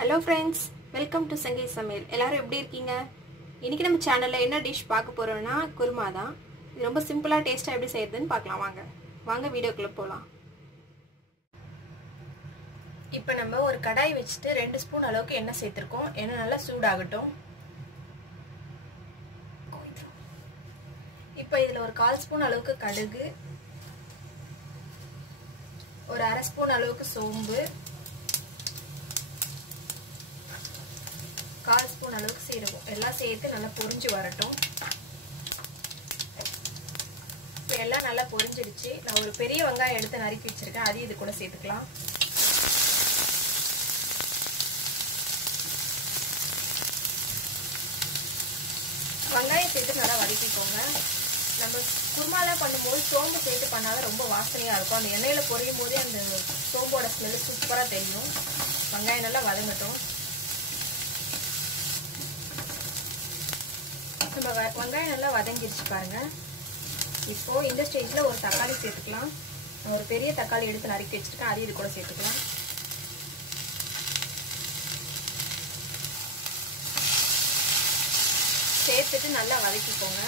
Hello friends, welcome to Sangai Samil. எல்லாரும் எப்படி இருக்கீங்க? இன்னைக்கு நம்ம சேனல்ல என்ன டிஷ் பார்க்க போறோம்னா குருமா தான். இது ரொம்ப சிம்பிளா டேஸ்டா எப்படி செய்யறதுன்னு பார்க்கலாம் வாங்க. வாங்க வீடியோக்குள்ள போலாம். இப்போ நம்ம ஒரு கடாய் வச்சிட்டு 2 ஸ்பூன் அளவுக்கு எண்ணெய் சேர்த்திருக்கோம். எண்ணெய் நல்லா சூடாகட்டும். இப்போ இதுல ஒரு 1/4 ஸ்பூன் அளவுக்கு கடுகு, ஒரு 1/2 ஸ்பூன் அளவுக்கு சோம்பு, 1/4 ஸ்பூன் அளவுக்கு சீரகம் எல்லாம் சேர்த்து நல்லா பொரிஞ்சு வரட்டும். இப்போ எல்லாம் நல்லா பொரிஞ்சிடுச்சு. நான் ஒரு பெரிய வெங்காயம் எடுத்து நறுக்கி வச்சிருக்கேன், அதையும் இது கூட சேர்த்துக்கலாம். வெங்காயம் சேர்த்து நல்லா வதக்கிக்கோங்க. நம்ம குருமாலாம் பண்ணும்போது சோம்பு சேர்த்து பண்ணாலும் ரொம்ப வாசனையாக இருக்கும். அந்த எண்ணெயில் பொரியும் போதே அந்த சோம்போட ஸ்மெல்லு சூப்பராக தெரியும். வெங்காயம் நல்லா வதங்கட்டும். நம்ம வெங்காயம் நல்லா வதங்கிடுச்சு பாருங்க. இப்போ இந்த ஸ்டேஜ்ல ஒரு தக்காளி சேர்த்துக்கலாம். ஒரு பெரிய தக்காளி எடுத்து நறுக்கி வச்சிருக்கேன், அதையும் இது கூட சேர்த்துக்கலாம். சேர்த்துட்டு நல்லா வதக்கிக்கோங்க.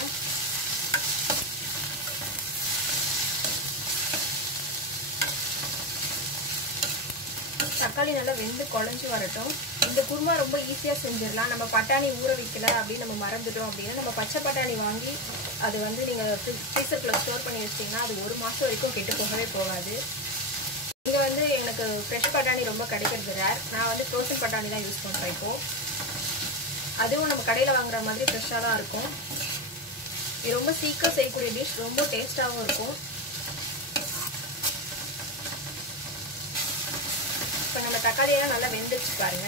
தக்காளி நல்லா வெந்து குழஞ்சு வரட்டும். இந்த குருமா ரொம்ப ஈஸியாக செஞ்சிடலாம். நம்ம பட்டாணி ஊற வைக்கல அப்படின்னு நம்ம மறந்துட்டோம் அப்படின்னா நம்ம பச்சை பட்டாணி வாங்கி அது வந்து நீங்கள் ஃப்ரீசருக்குள்ள ஸ்டோர் பண்ணி வச்சிட்டிங்கன்னா அது 1 மாதம் வரைக்கும் கெட்டு போகவே போகாது. இங்கே வந்து எனக்கு ஃப்ரெஷ் பட்டாணி ரொம்ப கிடைக்கிறது ரேர். நான் வந்து ஃப்ரோசன் பட்டாணி தான் யூஸ் பண்ணுறேன் இப்போது. அதுவும் நம்ம கடையில் வாங்குற மாதிரி ஃப்ரெஷ்ஷாக தான் இருக்கும். இது ரொம்ப சீக்கிரம் செய்யக்கூடிய டிஷ், ரொம்ப டேஸ்ட்டாகவும் இருக்கும். இப்போ நம்ம தக்காளியெல்லாம் நல்லா வெந்துருச்சு பாருங்க.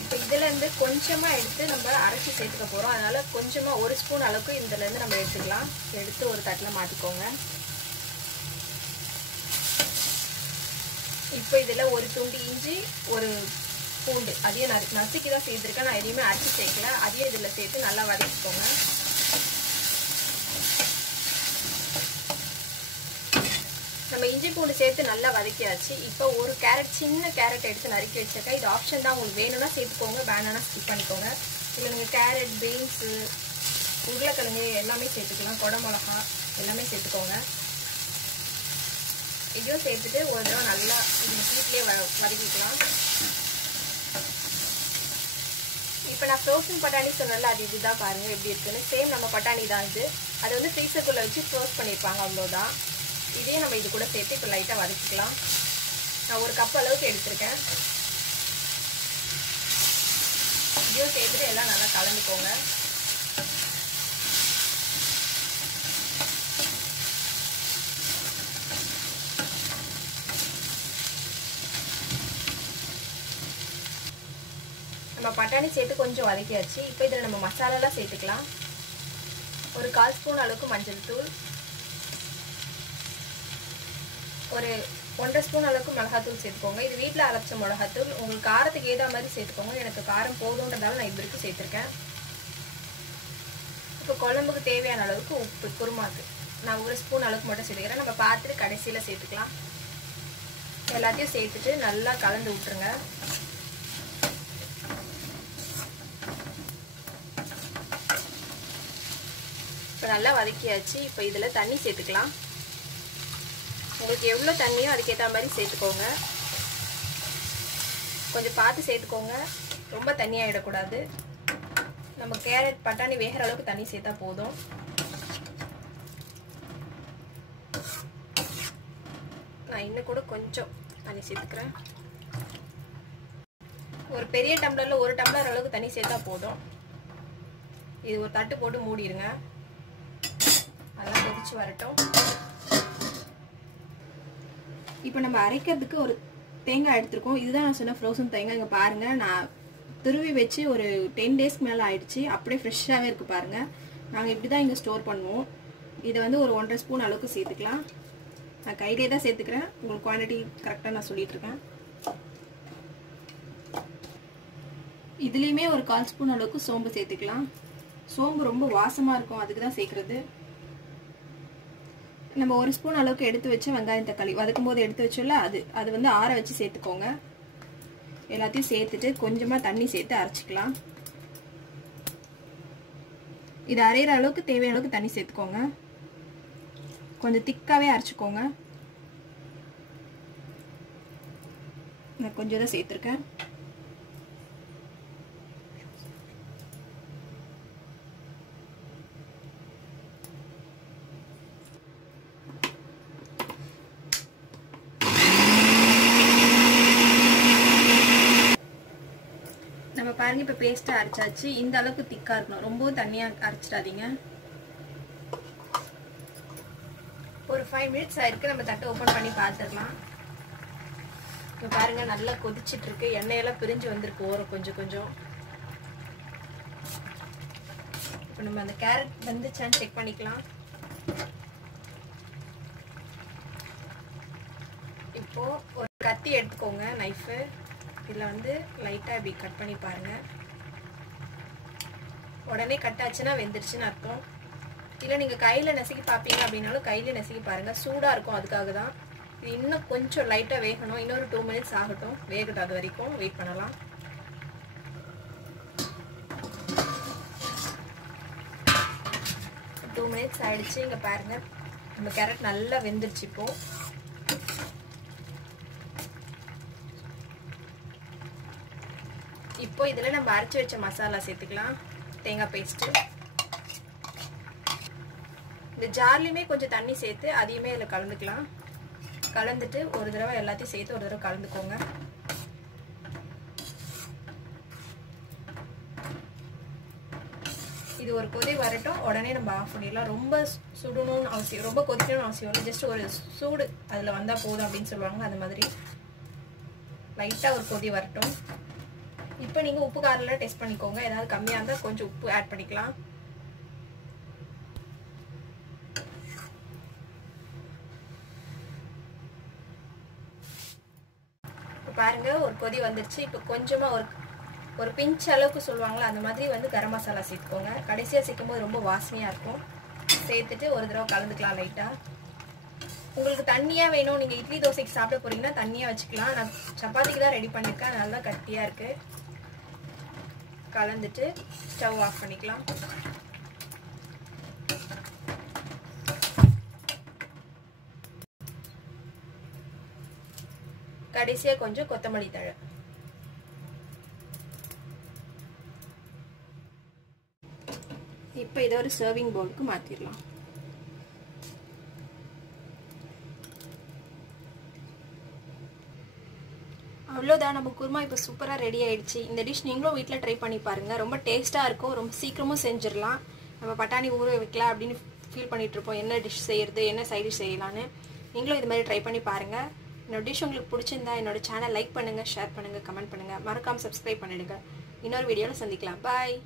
இப்போ இதுலேருந்து கொஞ்சமாக எடுத்து நம்ம அரைச்சி சேர்த்துக்க போகிறோம். அதனால கொஞ்சமாக 1 ஸ்பூன் அளவுக்கு இதுலேருந்து நம்ம எடுத்துக்கலாம். எடுத்து ஒரு தட்டில் மாற்றிக்கோங்க. இப்போ இதில் ஒரு துண்டு இஞ்சி, ஒரு பூண்டு, அதையும் நசுக்கி தான் சேர்த்துருக்கேன். நான் எதையுமே அரைச்சி சேர்க்கல. அதையும் இதில் சேர்த்து நல்லா வதக்கிக்கோங்க. நம்ம இஞ்சி பூண்டு சேர்த்து நல்லா வதக்கியாச்சு. இப்போ ஒரு கேரட், சின்ன கேரட் எடுத்து நறுக்கி வச்சிருக்கேன். இது ஆப்ஷன் தான், உங்களுக்கு வேணும்னா சேர்த்துக்கோங்க, வேணும்னா ஸ்கிப் பண்ணிக்கோங்க. இதில் நீங்கள் கேரட், பீன்ஸு, உருளைக்கிழங்கு எல்லாமே சேர்த்துக்கலாம். கொடை மிளகா எல்லாமே சேர்த்துக்கோங்க. இதையும் சேர்த்துட்டு ஒரு தடவை நல்லா இது ஹீட்லேயே வதக்கிக்கலாம். இப்போ நான் ஃப்ரோசன் பட்டாணி சொன்னால அது இதுதான் பாருங்கள் எப்படி இருக்குன்னு. சேம் நம்ம பட்டாணி தான் இது. அது வந்து ஃப்ரீசருக்குள்ளே வச்சு ஃப்ரோஸ் பண்ணியிருப்பாங்க, அவ்வளோதான். இதையும் நம்ம இது கூட சேர்த்து இப்போ லைட்டாக வதக்கிக்கலாம். நான் 1 கப் அளவுக்கு எடுத்திருக்கேன். இதையும் சேர்த்துட்டு எல்லாம் நல்லா கலந்துக்கோங்க. நம்ம பட்டாணி சேர்த்து கொஞ்சம் வதக்கியாச்சு. இப்போ இதில் நம்ம மசாலாலாம் சேர்த்துக்கலாம். ஒரு 1/4 ஸ்பூன் அளவுக்கு மஞ்சள் தூள், ஒரு 1/2 ஸ்பூன் அளவுக்கு மிளகாத்தூள் சேர்த்துக்கோங்க. இது வீட்டில் அரைச்ச மிளகாத்தூள். உங்களுக்கு காரத்துக்கு ஏதா மாதிரி சேர்த்துக்கோங்க. எனக்கு காரம் போதுன்றதால நான் இப்படிக்கு சேர்த்துருக்கேன். இப்போ குழம்புக்கு தேவையான அளவுக்கு உப்பு, குருமாக்கு நான் 1 ஸ்பூன் அளவுக்கு மட்டும் சேர்த்துக்கிறேன். நம்ம பார்த்துட்டு கடைசியில் சேர்த்துக்கலாம். எல்லாத்தையும் சேர்த்துட்டு நல்லா கலந்து விட்டுருங்க. இப்போ நல்லா வதக்கியாச்சு. இப்போ இதில் தண்ணி சேர்த்துக்கலாம். உங்களுக்கு எவ்வளோ தண்ணியோ அதுக்கேற்ற மாதிரி சேர்த்துக்கோங்க. கொஞ்சம் பார்த்து சேர்த்துக்கோங்க, ரொம்ப தண்ணியாகிடக்கூடாது. நம்ம கேரட், பட்டாணி வேகிற அளவுக்கு தண்ணி சேர்த்தா போதும். நான் இன்னும் கூட கொஞ்சம் தண்ணி சேர்த்துக்கிறேன். ஒரு பெரிய டம்ளரில் 1 டம்ளர் அளவுக்கு தண்ணி சேர்த்தா போதும். இது ஒரு தட்டு போட்டு மூடிடுங்க. அதெல்லாம் கொதிச்சு வரட்டும். இப்போ நம்ம அரைக்கிறதுக்கு ஒரு தேங்காய் எடுத்துருக்கோம். இதுதான் நான் சொன்ன ஃப்ரோசன் தேங்காய். இங்கே பாருங்கள், நான் துருவி வச்சு ஒரு 10 டேஸ்க்கு மேலே ஆயிடுச்சு. அப்படியே ஃப்ரெஷ்ஷாகவே இருக்குது பாருங்கள். நாங்கள் இப்படி தான் இங்கே ஸ்டோர் பண்ணுவோம். இதை வந்து ஒரு 1/2 ஸ்பூன் அளவுக்கு சேர்த்துக்கலாம். நான் கையிலே தான் சேர்த்துக்கிறேன், உங்களுக்கு குவான்டிட்டி கரெக்டாக நான் சொல்லிகிட்ருக்கேன். இதுலேயுமே ஒரு 1/4 ஸ்பூன் அளவுக்கு சோம்பு சேர்த்துக்கலாம். சோம்பு ரொம்ப வாசமாக இருக்கும், அதுக்கு தான் சேர்க்குறது. நம்ம 1 ஸ்பூன் அளவுக்கு எடுத்து வச்ச வெங்காயம் தக்காளி வதக்கும் போது எடுத்து வச்சோம்ல அது வந்து ஆற வச்சு சேர்த்துக்கோங்க. எல்லாத்தையும் சேர்த்துட்டு கொஞ்சமாக தண்ணி சேர்த்து அரைச்சிக்கலாம். இது அரைகிற அளவுக்கு தேவையான அளவுக்கு தண்ணி சேர்த்துக்கோங்க. கொஞ்சம் திக்காகவே அரைச்சிக்கோங்க. நான் கொஞ்சம் தான் சேர்த்துருக்கேன். நம்ம பாருங்க இப்போ பேஸ்ட்டை அரைச்சாச்சு. இந்த அளவுக்கு திக்காக இருக்கணும், ரொம்பவும் தண்ணியாக அரைச்சிடாதீங்க. ஒரு 5 மினிட்ஸ் ஆயிருக்கு. நம்ம தட்டை ஓப்பன் பண்ணி பார்த்துடலாம். இப்போ பாருங்க நல்லா கொதிச்சிட்டு இருக்கு. எண்ணெயெல்லாம் பிரிஞ்சு வந்திருக்கு ஓரம் கொஞ்சம் கொஞ்சம். இப்போ நம்ம அந்த கேரட் வந்துச்சான்னு செக் பண்ணிக்கலாம். இப்போ ஒரு கத்தி எடுத்துக்கோங்க, நைஃபு. இதில் வந்து லைட்டாக இப்படி கட் பண்ணி பாருங்க. உடனே கட் ஆச்சுன்னா வெந்துருச்சுன்னு அர்த்தம். இல்லை நீங்கள் கையில் நெசுக்கி பார்ப்பீங்க அப்படின்னாலும் கையில் நெசுக்கி பாருங்க, சூடாக இருக்கும். அதுக்காக தான். இது இன்னும் கொஞ்சம் லைட்டாக வேகணும். இன்னொரு 2 மினிட்ஸ் ஆகட்டும், வேகட்டும். அது வரைக்கும் வெயிட் பண்ணலாம். டூ மினிட்ஸ் ஆயிடுச்சு. இங்கே பாருங்க நம்ம கேரட் நல்லா வெந்துருச்சு. இப்போ இதில் நம்ம அரைச்சி வச்ச மசாலா சேர்த்துக்கலாம். தேங்காய் பேஸ்ட்டு. இந்த ஜார்லையுமே கொஞ்சம் தண்ணி சேர்த்து அதையுமே இதில் கலந்துக்கலாம். கலந்துட்டு ஒரு தடவை எல்லாத்தையும் சேர்த்து ஒரு தடவை கலந்துக்கோங்க. இது ஒரு கொதி வரட்டும். உடனே நம்ம ஆஃப் பண்ணிடலாம். ரொம்ப சுடணும்னு அவசியம், ரொம்ப கொதிக்கணும்னு அவசியம் இல்லை. ஜஸ்ட் ஒரு சூடு அதில் வந்தால் போதும் அப்படின்னு சொல்லுவாங்க. அது மாதிரி லைட்டாக ஒரு கொதி வரட்டும். இப்போ நீங்கள் உப்பு காரெல்லாம் டெஸ்ட் பண்ணிக்கோங்க. ஏதாவது கம்மியாக இருந்தால் கொஞ்சம் உப்பு ஆட் பண்ணிக்கலாம். இப்போ பாருங்க ஒரு கொதி வந்துருச்சு. இப்போ கொஞ்சமாக ஒரு பிஞ்ச் அளவுக்கு சொல்லுவாங்களா, அந்த மாதிரி வந்து கரம் மசாலா சேர்த்துக்கோங்க. கடைசியாக சேர்க்கும் போது ரொம்ப வாசனையாக இருக்கும். சேர்த்துட்டு ஒரு தடவை கலந்துக்கலாம் லைட்டாக. உங்களுக்கு தண்ணியாக வேணும், நீங்கள் இட்லி தோசைக்கு சாப்பிட போறீங்கன்னா தண்ணியாக வச்சுக்கலாம். நான் சப்பாத்திக்கு தான் ரெடி பண்ணியிருக்கேன், நல்லா கட்டியாக இருக்குது. கலந்துட்டு ஸ்டவ் ஆஃப் பண்ணிக்கலாம். கடைசியாக கொஞ்சம் கொத்தமல்லி தழை. இப்போ இதை ஒரு சர்விங் பவுலுக்கு மாற்றிடலாம். அவ்வளோதான், நம்ம குருமா இப்போ சூப்பராக ரெடி ஆயிடுச்சு. இந்த டிஷ் நீங்களும் வீட்டில் ட்ரை பண்ணி பாருங்கள். ரொம்ப டேஸ்ட்டாக இருக்கும். ரொம்ப சீக்கிரமும் செஞ்சிடலாம். நம்ம பட்டாணி ஊற வைக்கலாம் அப்படின்னு ஃபீல் பண்ணிட்டு இருப்போம், என்ன டிஷ் செய்யறது, என்ன சைட் டிஷ் செய்யலான்னு. நீங்களும் இது மாதிரி ட்ரை பண்ணி பாருங்கள். என்னோட டிஷ் உங்களுக்கு பிடிச்சிருந்தா என்னோட சேனல் லைக் பண்ணுங்கள், ஷேர் பண்ணுங்கள், கமெண்ட் பண்ணுங்கள். மறக்காமல் சப்ஸ்கிரைப் பண்ணிடுங்க. இன்னொரு வீடியோவில் சந்திக்கலாம். பாய்.